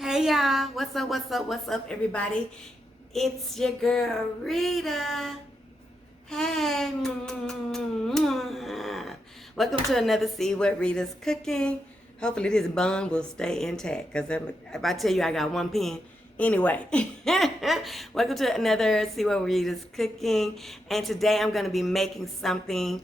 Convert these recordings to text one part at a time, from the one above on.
Hey y'all, what's up everybody? It's your girl Rita. Hey. Welcome to another See What Rita's Cooking. Hopefully this bun will stay intact because if I tell you I got one pen. Anyway, welcome to another See What Rita's Cooking. And today I'm going to be making something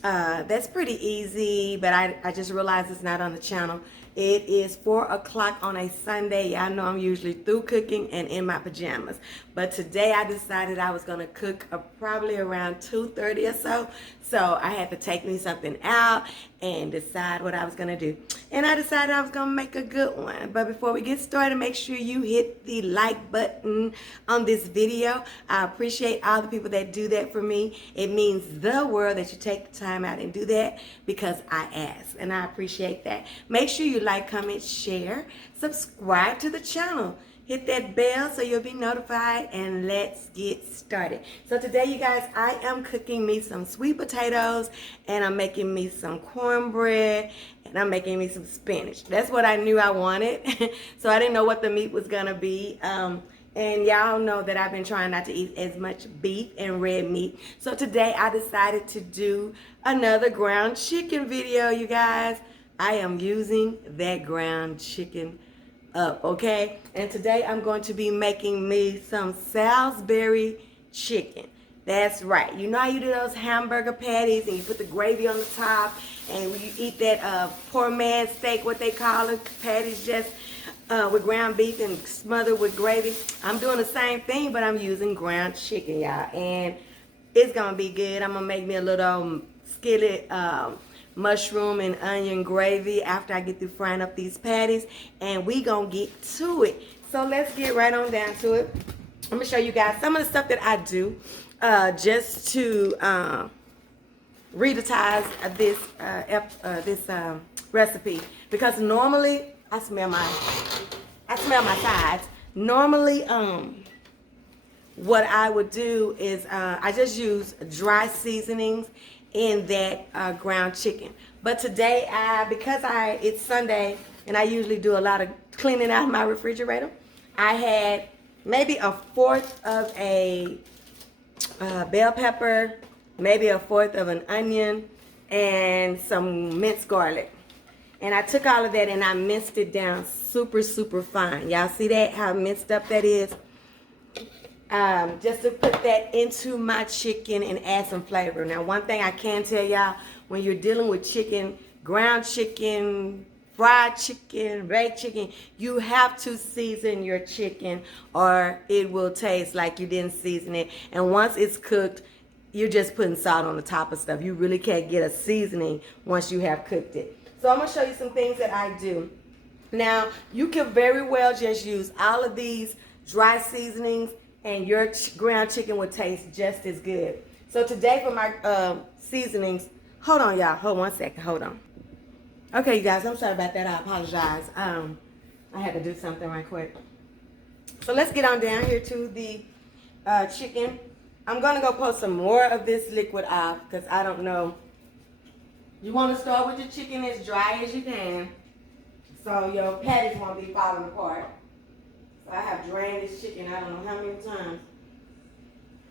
that's pretty easy, but I just realized it's not on the channel. It is 4 o'clock on a Sunday. Y'all know I'm usually through cooking and in my pajamas. But today I decided I was going to cook probably around 2:30 or so. So I had to take me something out and decide what I was going to do. And I decided I was going to make a good one. But before we get started, make sure you hit the like button on this video. I appreciate all the people that do that for me. It means the world that you take the time out and do that because I asked. And I appreciate that. Make sure you like, comment, share, subscribe to the channel. Hit that bell so you'll be notified, and let's get started. So today, you guys, I am cooking me some sweet potatoes, and I'm making me some cornbread, and I'm making me some spinach. That's what I knew I wanted. So I didn't know what the meat was gonna be. And y'all know that I've been trying not to eat as much beef and red meat. So today I decided to do another ground chicken video, you guys. I am using that ground chicken up, okay? And today I'm going to be making me some Salisbury chicken. That's right. You know how you do those hamburger patties and you put the gravy on the top, and when you eat that poor man steak, what they call it, patties just with ground beef and smothered with gravy. I'm doing the same thing, but I'm using ground chicken, y'all, and it's gonna be good. I'm gonna make me a little skillet mushroom and onion gravy after I get through frying up these patties, and we gonna get to it. So let's get right on down to it. I'm gonna show you guys some of the stuff that I do just to retatize this recipe, because normally I smell my sides. Normally what I would do is I just use dry seasonings in that ground chicken. But today, because it's Sunday and I usually do a lot of cleaning out my refrigerator, I had maybe 1/4 of a bell pepper, maybe 1/4 of an onion, and some minced garlic. And I took all of that and I minced it down super fine. Y'all see that, how minced up that is? Just to put that into my chicken and add some flavor. Now, one thing I can tell y'all, when you're dealing with chicken, ground chicken, fried chicken, baked chicken, you have to season your chicken or it will taste like you didn't season it. And once it's cooked, you're just putting salt on the top of stuff. You really can't get a seasoning once you have cooked it. So I'm going to show you some things that I do. Now, you can very well just use all of these dry seasonings and your ground chicken will taste just as good. So today for my seasonings, hold on y'all, hold one second, hold on. Okay, you guys, I'm sorry about that, I apologize. I had to do something right quick. So let's get on down here to the chicken. I'm gonna go pour some more of this liquid off because I don't know. You wanna start with your chicken as dry as you can so your patties won't be falling apart. So I have drained this chicken I don't know how many times.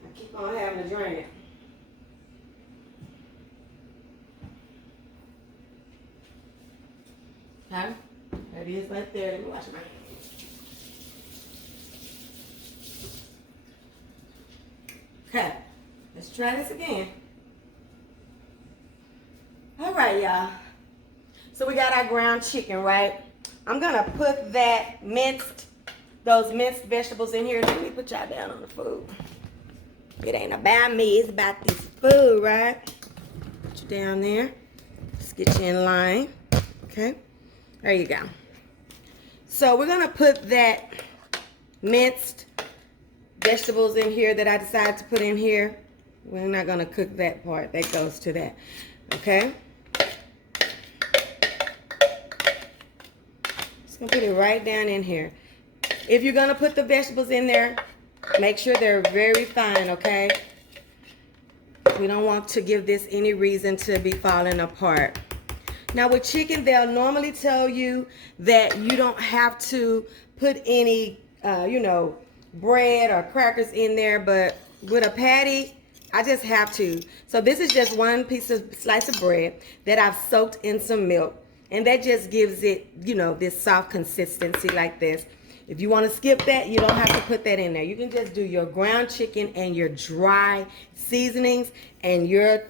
I keep on having to drain it. Okay, there it is right there. Let me wash my hands. Okay, let's try this again. All right, y'all. So we got our ground chicken, right? I'm gonna put those minced vegetables in here. Let me put y'all down on the food. It ain't about me, it's about this food, right? Put you down there. Let's get you in line. Okay, there you go. So we're gonna put that minced vegetables in here that I decided to put in here. We're not gonna cook that part, that goes to that, okay? Just gonna put it right down in here. If you're gonna put the vegetables in there, make sure they're very fine, okay? We don't want to give this any reason to be falling apart. Now with chicken, they'll normally tell you that you don't have to put any, you know, bread or crackers in there, but with a patty, I just have to. So this is just one slice of bread that I've soaked in some milk, and that just gives it, you know, this soft consistency like this. If you want to skip that, you don't have to put that in there. You can just do your ground chicken and your dry seasonings, and your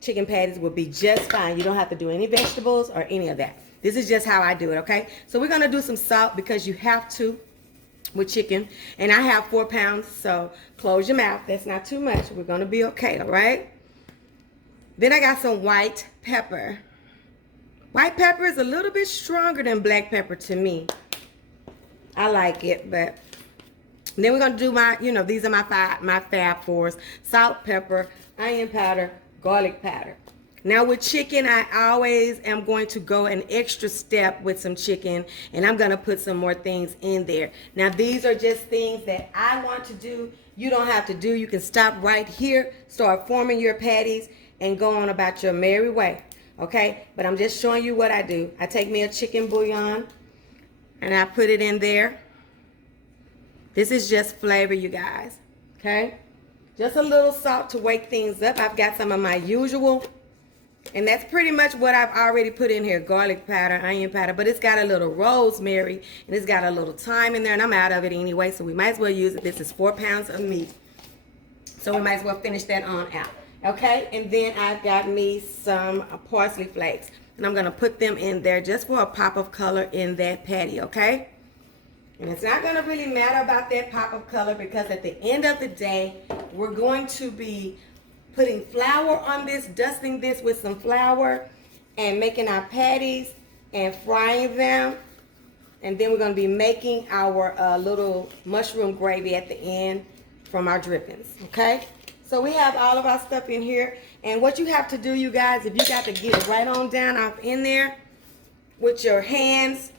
chicken patties will be just fine. You don't have to do any vegetables or any of that. This is just how I do it, okay? So we're going to do some salt because you have to with chicken. And I have 4 pounds, so close your mouth. That's not too much. We're going to be okay, all right? Then I got some white pepper. White pepper is a little bit stronger than black pepper to me. I like it, but then we're going to do my, you know, these are my Fab Fours. Salt, pepper, onion powder, garlic powder. Now with chicken, I always am going to go an extra step with some chicken, and I'm going to put some more things in there. Now these are just things that I want to do. You don't have to do. You can stop right here, start forming your patties, and go on about your merry way. Okay? But I'm just showing you what I do. I take me a chicken bouillon, and I put it in there. This is just flavor, you guys. Okay? Just a little salt to wake things up. I've got some of my usual. And that's pretty much what I've already put in here. Garlic powder, onion powder. But it's got a little rosemary. And it's got a little thyme in there. And I'm out of it anyway. So we might as well use it. This is 4 pounds of meat. So we might as well finish that on out. Okay? And then I've got me some parsley flakes. And I'm going to put them in there just for a pop of color in that patty. Okay? And it's not going to really matter about that pop of color, because at the end of the day, we're going to be putting flour on this, dusting this with some flour, and making our patties and frying them. And then we're going to be making our little mushroom gravy at the end from our drippings. Okay? So we have all of our stuff in here. And what you have to do, you guys, if you got to get right on down off in there with your hands,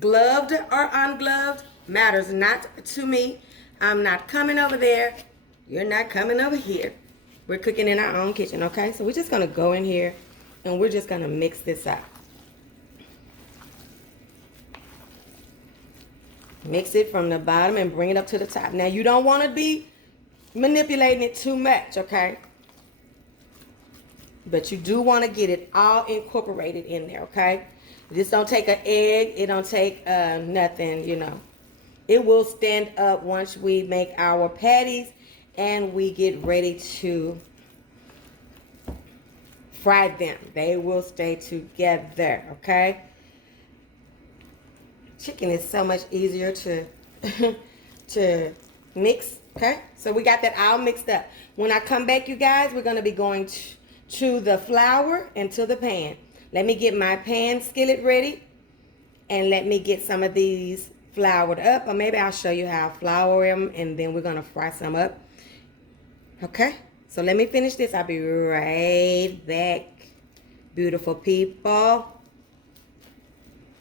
gloved or ungloved, matters not to me. I'm not coming over there. You're not coming over here. We're cooking in our own kitchen, okay? So we're just going to go in here, and we're just going to mix this up. Mix it from the bottom and bring it up to the top. Now, you don't want to be manipulating it too much, okay? But you do want to get it all incorporated in there, okay? Just don't take an egg. It don't take nothing, you know. It will stand up once we make our patties and we get ready to fry them. They will stay together, okay? Chicken is so much easier to to mix, okay? So we got that all mixed up. When I come back, you guys, we're going to be going to the flour and to the pan. Let me get my pan skillet ready, and let me get some of these floured up, or maybe I'll show you how I flour them, and then we're going to fry some up. Okay, so let me finish this. I'll be right back. Beautiful people.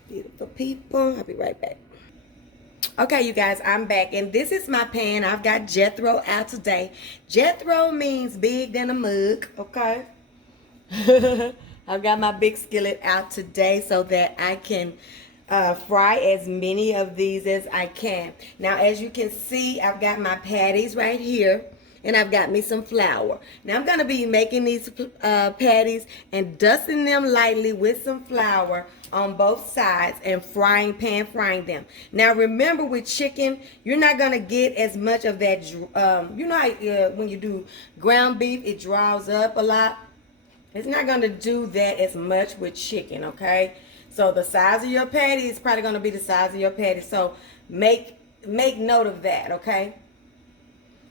Beautiful people. I'll be right back. Okay, you guys, I'm back, and this is my pan. I've got Jethro out today. Jethro means big than a mug, okay? I've got my big skillet out today so that I can fry as many of these as I can. Now, as you can see, I've got my patties right here, and I've got me some flour. Now, I'm going to be making these patties and dusting them lightly with some flour on both sides and pan frying them. Now, remember, with chicken, you're not going to get as much of that. You know how when you do ground beef, it draws up a lot. It's not going to do that as much with chicken, okay? So the size of your patty is probably going to be the size of your patty. So make note of that, okay?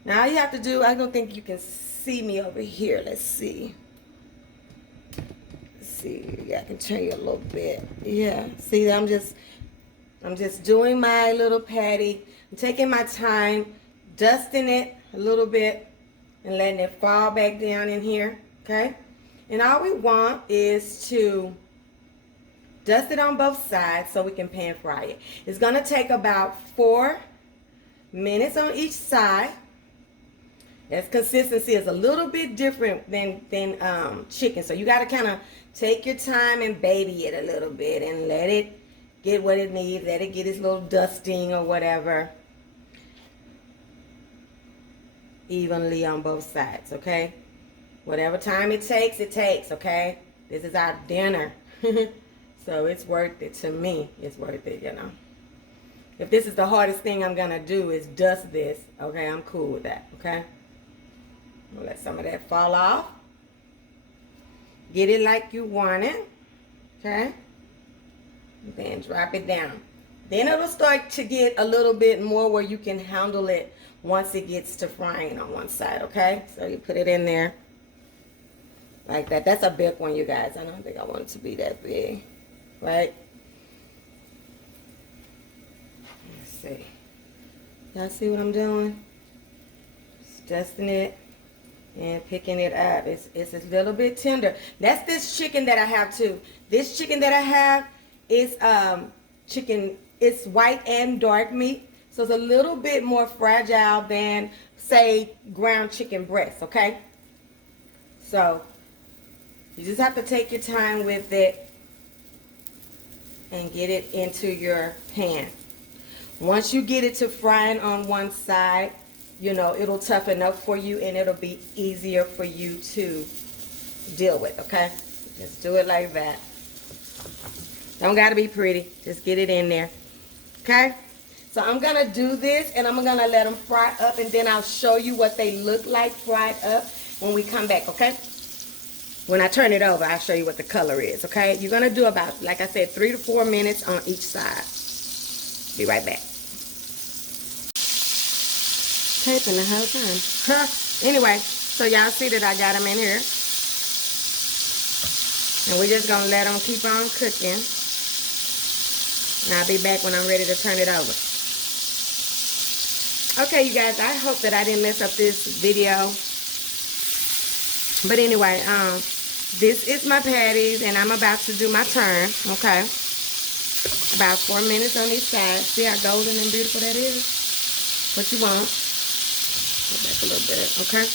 Now, all you have to do, I don't think you can see me over here. Let's see. Let's see. Yeah, I can turn you a little bit. Yeah. See, I'm just doing my little patty. I'm taking my time, dusting it a little bit, and letting it fall back down in here, okay? And all we want is to dust it on both sides so we can pan fry it. It's going to take about 4 minutes on each side. Its consistency is a little bit different than chicken. So you got to kind of take your time and baby it a little bit and let it get what it needs. Let it get its little dusting or whatever evenly on both sides, okay? Whatever time it takes, okay? This is our dinner. So it's worth it to me. It's worth it, you know. If this is the hardest thing I'm going to do is dust this, okay, I'm cool with that, okay? I'll let some of that fall off. Get it like you want it, okay? Then drop it down. Then it'll start to get a little bit more where you can handle it once it gets to frying on one side, okay? So you put it in there like that. That's a big one, you guys. I don't think I want it to be that big, right? Let's see. Y'all see what I'm doing? Just dusting it and picking it up. It's a little bit tender. That's this chicken that I have too. This chicken that I have is chicken. It's white and dark meat. So it's a little bit more fragile than, say, ground chicken breast, okay? So you just have to take your time with it and get it into your pan. Once you get it to frying on one side, you know, it'll toughen up for you and it'll be easier for you to deal with, okay? Just do it like that. Don't gotta be pretty. Just get it in there, okay? So I'm gonna do this and I'm gonna let them fry up and then I'll show you what they look like fried up when we come back, okay? When I turn it over, I'll show you what the color is, okay? You're gonna do about, like I said, 3 to 4 minutes on each side. Be right back. Taping the whole time. Anyway, so y'all see that I got them in here. And we're just gonna let them keep on cooking. And I'll be back when I'm ready to turn it over. Okay, you guys, I hope that I didn't mess up this video. But anyway, this is my patties, and I'm about to do my turn, okay? About 4 minutes on each side. See how golden and beautiful that is? What you want. Go back a little bit, okay?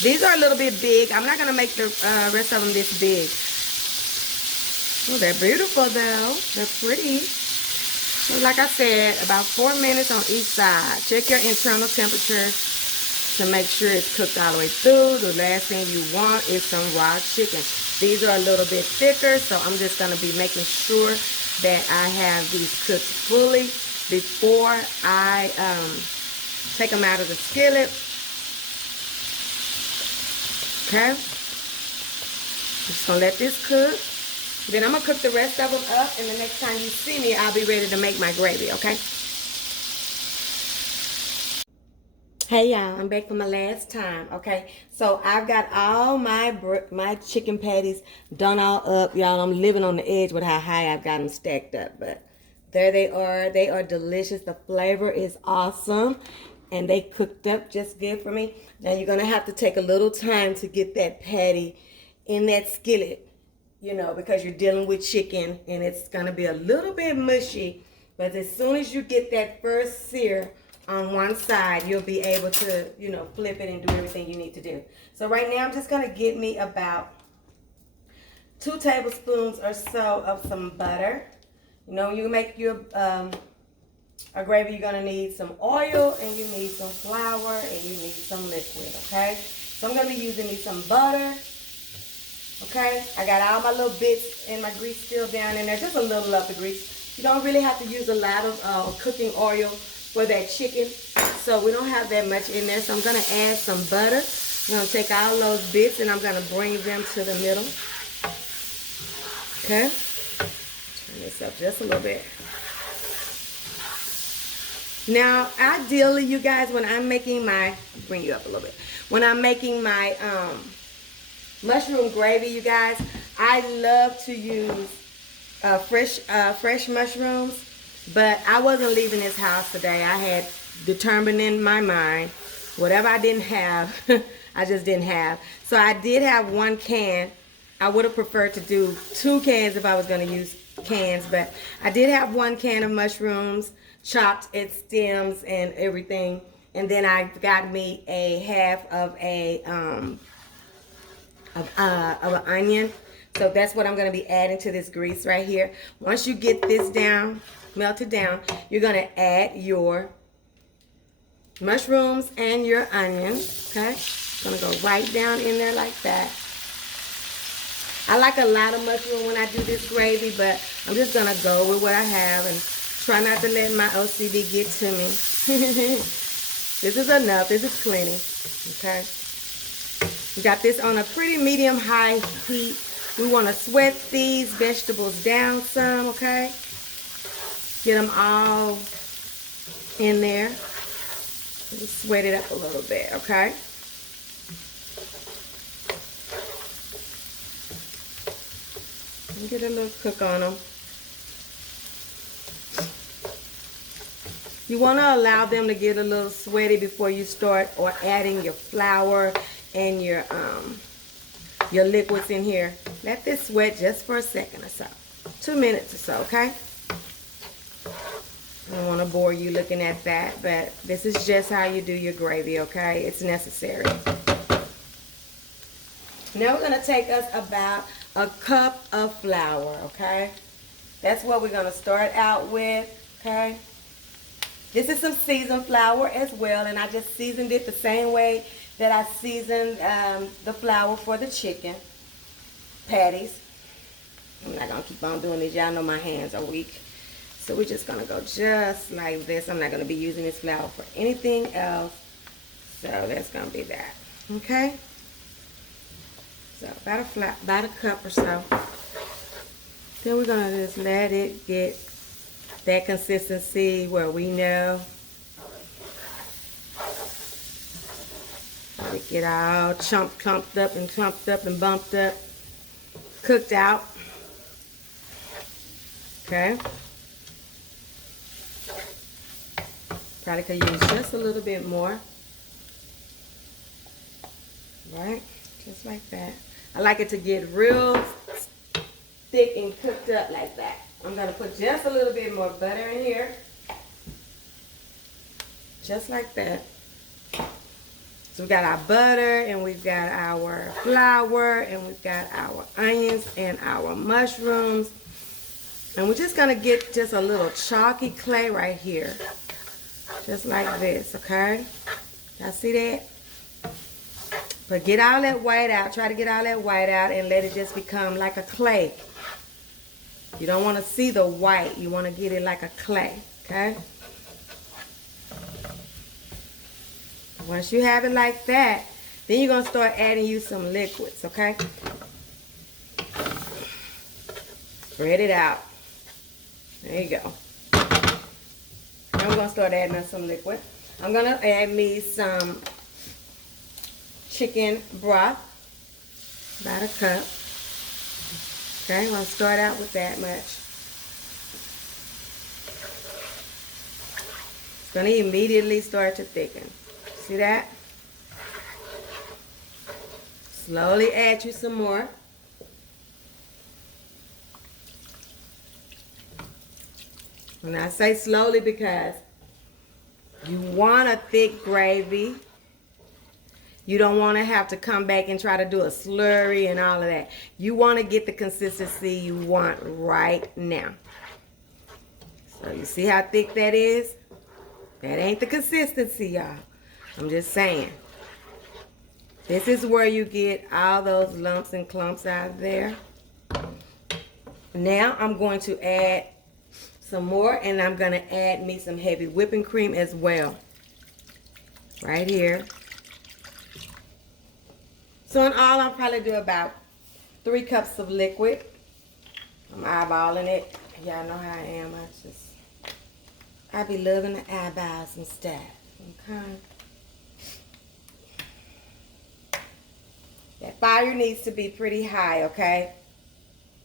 These are a little bit big. I'm not going to make the rest of them this big. Oh, they're beautiful, though. They're pretty. So like I said, about 4 minutes on each side. Check your internal temperature to make sure it's cooked all the way through. The last thing you want is some raw chicken. These are a little bit thicker, so I'm just going to be making sure that I have these cooked fully before I take them out of the skillet. Okay? I'm just going to let this cook. Then I'm going to cook the rest of them up, and the next time you see me, I'll be ready to make my gravy, okay? Hey, y'all, I'm back for my last time, okay? So I've got all my chicken patties done all up, y'all. I'm living on the edge with how high I've got them stacked up, but there they are. They are delicious. The flavor is awesome, and they cooked up just good for me. Now you're going to have to take a little time to get that patty in that skillet, you know, because you're dealing with chicken, and it's going to be a little bit mushy, but as soon as you get that first sear on one side, you'll be able to, you know, flip it and do everything you need to do. So right now I'm just going to get me about 2 tablespoons or so of some butter. You know, you make your a gravy, you're going to need some oil, and you need some flour, and you need some liquid, okay? So I'm going to be using me some butter, okay? I got all my little bits and my grease still down in there, just a little of the grease. You don't really have to use a lot of cooking oil for that chicken, so we don't have that much in there. So I'm going to add some butter. I'm going to take all those bits and I'm going to bring them to the middle. Okay? Turn this up just a little bit. Now, ideally, you guys, when I'm making my, bring you up a little bit. When I'm making my mushroom gravy, you guys, I love to use fresh mushrooms. But I wasn't leaving this house today. I had determined in my mind, whatever I didn't have, I just didn't have. So I did have 1 can. I would have preferred to do 2 cans if I was going to use cans. But I did have 1 can of mushrooms. chopped its stems and everything. And then I got me a half of an onion. So that's what I'm going to be adding to this grease right here. Once you get this down, melted down, you're going to add your mushrooms and your onion. Okay, going to go right down in there like that. I like a lot of mushroom when I do this gravy, but I'm just going to go with what I have and try not to let my OCD get to me. This is enough. This is plenty. Okay. We got this on a pretty medium-high heat. We want to sweat these vegetables down some, okay? Get them all in there. Just sweat it up a little bit, okay? And get a little cook on them. You want to allow them to get a little sweaty before you start or adding your flour and your liquids in here. Let this sweat just for a second or so. 2 minutes or so, okay? I don't want to bore you looking at that, but this is just how you do your gravy, okay? It's necessary. Now we're going to take us about a cup of flour, okay? That's what we're going to start out with, okay? This is some seasoned flour as well, and I just seasoned it the same way that I seasoned the flour for the chicken patties. I'm not going to keep on doing this. Y'all know my hands are weak. So we're just going to go just like this. I'm not going to be using this flour for anything else. So that's going to be that. Okay? So about a cup or so. Then we're going to just let it get that consistency where we know. We get all clumped up and bumped up, cooked out. Okay. Probably could use just a little bit more. Right? Just like that. I like it to get real thick and cooked up like that. I'm going to put just a little bit more butter in here. Just like that. So we got our butter, and we've got our flour, and we've got our onions and our mushrooms. And we're just going to get just a little chalky clay right here. Just like this, okay? Y'all see that? But get all that white out. Try to get all that white out and let it just become like a clay. You don't want to see the white. You want to get it like a clay, okay? Once you have it like that, then you're going to start adding you some liquids, okay? Spread it out. There you go. Now I'm going to start adding us some liquid. I'm going to add me some chicken broth. About a cup. Okay, I'm going to start out with that much. It's going to immediately start to thicken. See that? Slowly add you some more. And I say slowly because you want a thick gravy. You don't want to have to come back and try to do a slurry and all of that. You want to get the consistency you want right now. So you see how thick that is? That ain't the consistency, y'all. I'm just saying. This is where you get all those lumps and clumps out of there. Now I'm going to add some more, and I'm going to add me some heavy whipping cream as well. Right here. So in all, I'll probably do about 3 cups of liquid. I'm eyeballing it. Y'all know how I am. I be loving the eyeballs and stuff. Okay. That fire needs to be pretty high, okay?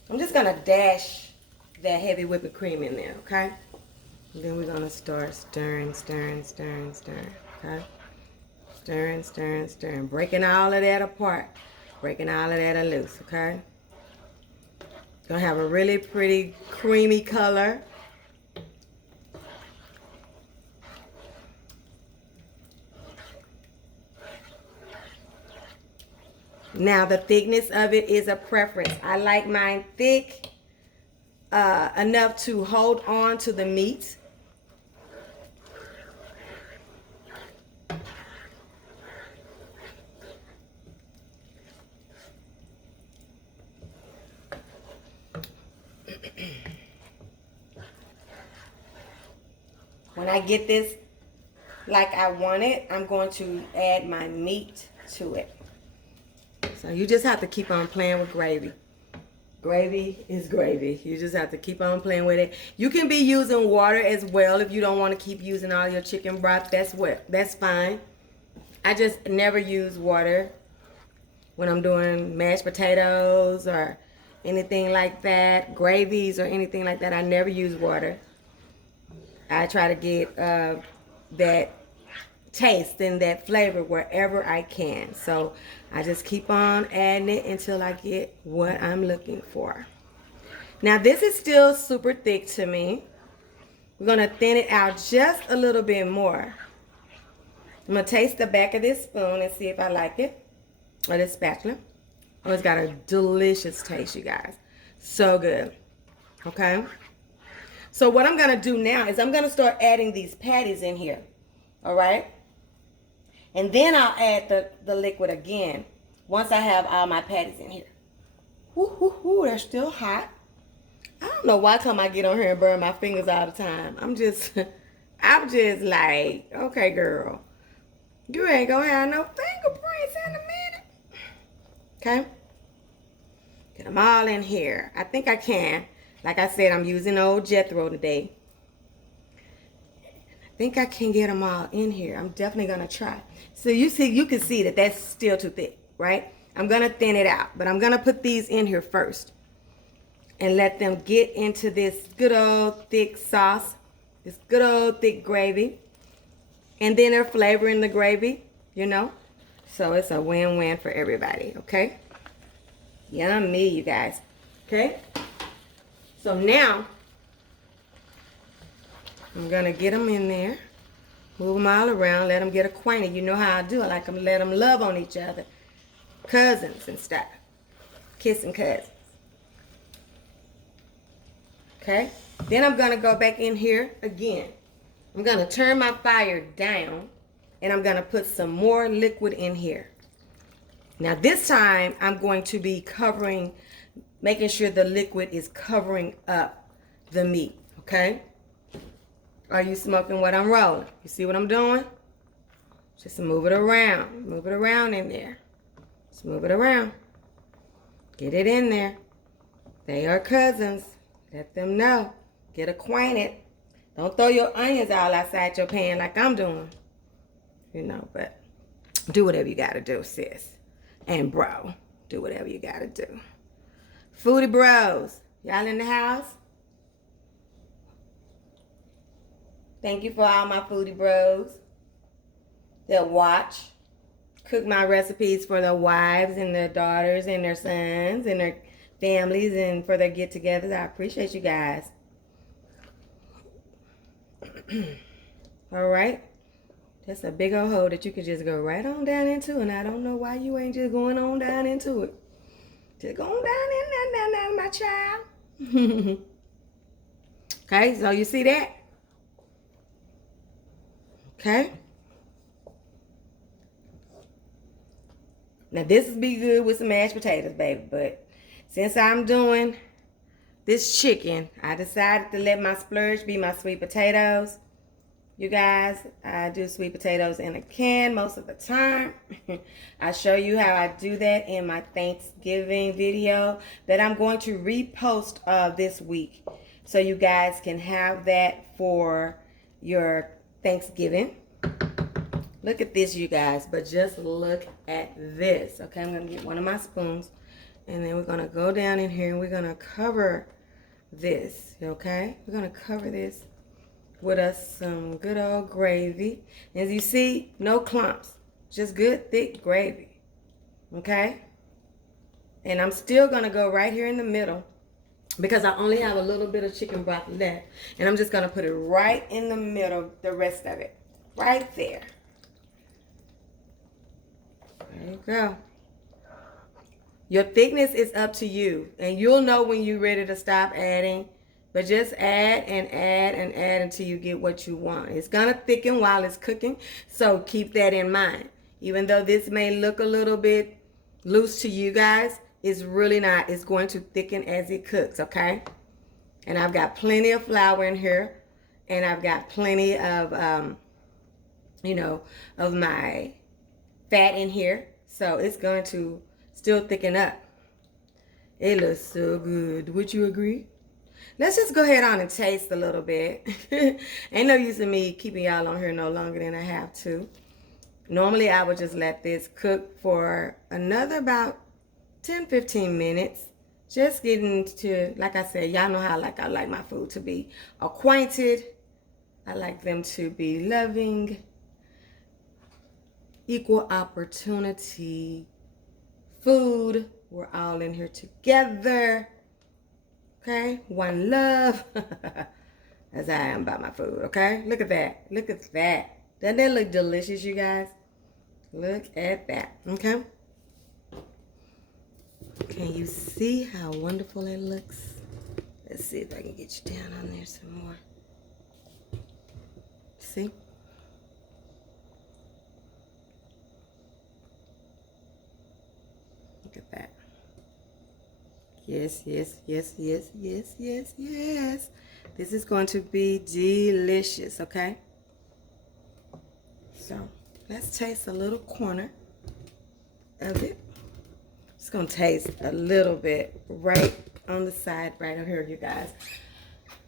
I'm just going to dash that heavy whipping cream in there, okay? And then we're going to start stirring, okay? Stirring. Breaking all of that apart. Breaking all of that loose, okay? Gonna have a really pretty creamy color. Now, the thickness of it is a preference. I like mine thick enough to hold on to the meat. When I get this like I want it, I'm going to add my meat to it. So you just have to keep on playing with gravy. Gravy is gravy. You just have to keep on playing with it. You can be using water as well if you don't want to keep using all your chicken broth. That's fine. I just never use water when I'm doing mashed potatoes or anything like that. Gravies or anything like that. I never use water. I try to get that taste and that flavor wherever I can. So I just keep on adding it until I get what I'm looking for. Now this is still super thick to me. We're going to thin it out just a little bit more. I'm going to taste the back of this spoon and see if I like it. Or this spatula. Oh, it's got a delicious taste, you guys. So good. Okay. So what I'm going to do now is I'm going to start adding these patties in here. All right. And then I'll add the liquid again once I have all my patties in here. Woo, they're still hot. I don't know why come I get on here and burn my fingers all the time. I'm just like, okay, girl. You ain't gonna have no fingerprints in a minute. Okay? Get them all in here. I think I can. Like I said, I'm using old Jethro today. I think I can get them all in here. I'm definitely gonna try. So you can see that that's still too thick, right? I'm gonna thin it out, but I'm gonna put these in here first and let them get into this good old thick sauce, this good old thick gravy. And then they're flavoring the gravy, you know? So it's a win-win for everybody, okay? Yummy, you guys, okay? So now, I'm gonna get them in there, move them all around, let them get acquainted. You know how I do. I like them, let them love on each other. Cousins and stuff. Kissing cousins. Okay? Then I'm gonna go back in here again. I'm gonna turn my fire down and I'm gonna put some more liquid in here. Now this time I'm going to be covering, making sure the liquid is covering up the meat, okay? Are you smoking what I'm rolling? You see what I'm doing? Just move it around. Move it around in there. Just move it around. Get it in there. They are cousins. Let them know. Get acquainted. Don't throw your onions all outside your pan like I'm doing. You know, but do whatever you gotta do, sis. And bro, do whatever you gotta do. Foodie bros, y'all in the house? Thank you for all my foodie bros that watch, cook my recipes for their wives and their daughters and their sons and their families and for their get-togethers. I appreciate you guys. All right. That's a big old hole that you could just go right on down into, and I don't know why you ain't just going on down into it. Just go on down in, my child. Okay, so you see that? Okay. Now this would be good with some mashed potatoes, baby, but since I'm doing this chicken, I decided to let my splurge be my sweet potatoes. You guys, I do sweet potatoes in a can most of the time. I show you how I do that in my Thanksgiving video that I'm going to repost this week. So you guys can have that for your Thanksgiving. Look at this, you guys, but just look at this. Okay, I'm going to get one of my spoons, and then we're going to go down in here, and we're going to cover this, okay? We're going to cover this with us some good old gravy. As you see, no clumps, just good thick gravy, okay? And I'm still going to go right here in the middle because I only have a little bit of chicken broth left, and I'm just going to put it right in the middle, the rest of it, right there. There you go. Your thickness is up to you, and you'll know when you're ready to stop adding. But just add and add and add until you get what you want. It's gonna thicken while it's cooking, so keep that in mind. Even though this may look a little bit loose to you guys, it's really not. It's going to thicken as it cooks, okay? And I've got plenty of flour in here, and I've got plenty of, of my fat in here. So it's going to still thicken up. It looks so good. Would you agree? Let's just go ahead on and taste a little bit. Ain't no use in me keeping y'all on here no longer than I have to. Normally, I would just let this cook for another about 10-15 minutes. Just getting to, like I said, y'all know how I like my food to be acquainted. I like them to be loving, equal opportunity, food. We're all in here together. Okay, one love. As I am about my food, okay? Look at that. Look at that. Doesn't that look delicious, you guys? Look at that, okay? Can you see how wonderful it looks? Let's see if I can get you down on there some more. See? Look at that. Yes, yes, yes, yes, yes, yes, yes. This is going to be delicious, okay? So, let's taste a little corner of it. Just gonna taste a little bit right on the side, right over here, you guys.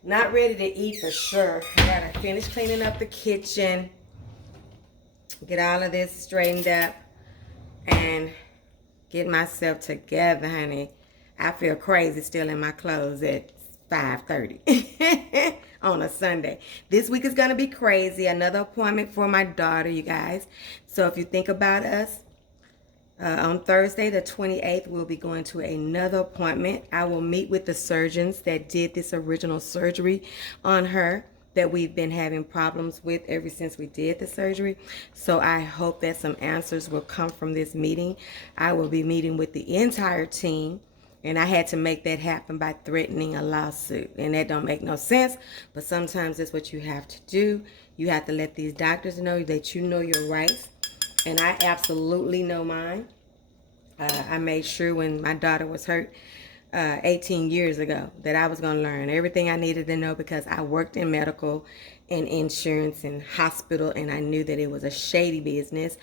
Not ready to eat for sure. I gotta finish cleaning up the kitchen, get all of this straightened up, and get myself together, honey. I feel crazy still in my clothes at 5:30 on a Sunday. This week is going to be crazy. Another appointment for my daughter, you guys. So if you think about us, on Thursday, the 28th, we'll be going to another appointment. I will meet with the surgeons that did this original surgery on her that we've been having problems with ever since we did the surgery. So I hope that some answers will come from this meeting. I will be meeting with the entire team. And I had to make that happen by threatening a lawsuit. And that don't make no sense. But sometimes that's what you have to do. You have to let these doctors know that you know your rights. And I absolutely know mine. I made sure when my daughter was hurt 18 years ago that I was going to learn everything I needed to know because I worked in medical and insurance and hospital. And I knew that it was a shady business.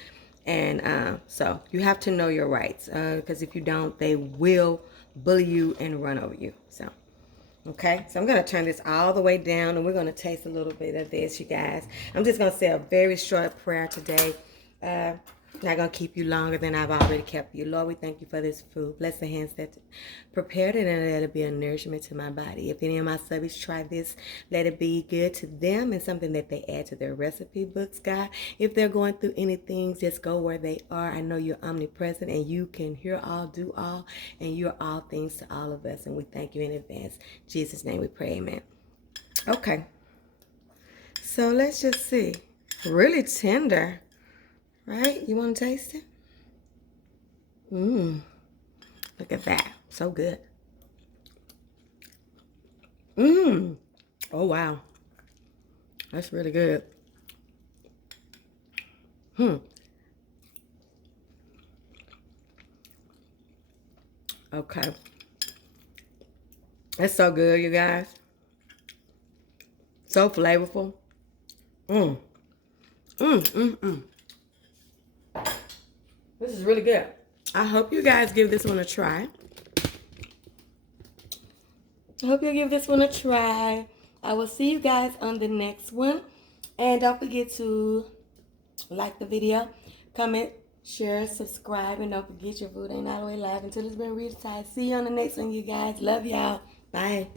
And so you have to know your rights. Because if you don't, they will bully you and run over you. So, okay. So I'm going to turn this all the way down and we're going to taste a little bit of this, you guys. I'm just going to say a very short prayer today. Not going to keep you longer than I've already kept you. Lord, we thank you for this food. Bless the hands that prepared it and let it be a nourishment to my body. If any of my subbies try this, let it be good to them and something that they add to their recipe books, God. If they're going through anything, just go where they are. I know you're omnipresent and you can hear all, do all, and you're all things to all of us. And we thank you in advance. In Jesus' name we pray, amen. Okay. So let's just see. Really tender. Right? You want to taste it? Look at that. So good. Oh, wow. That's really good. Okay. That's so good, you guys. So flavorful. This is really good. I hope you guys give this one a try. I hope you'll give this one a try. I will see you guys on the next one. And don't forget to like the video, comment, share, subscribe, and don't forget your food ain't all the way live until it's been redecided. See you on the next one, you guys. Love y'all. Bye.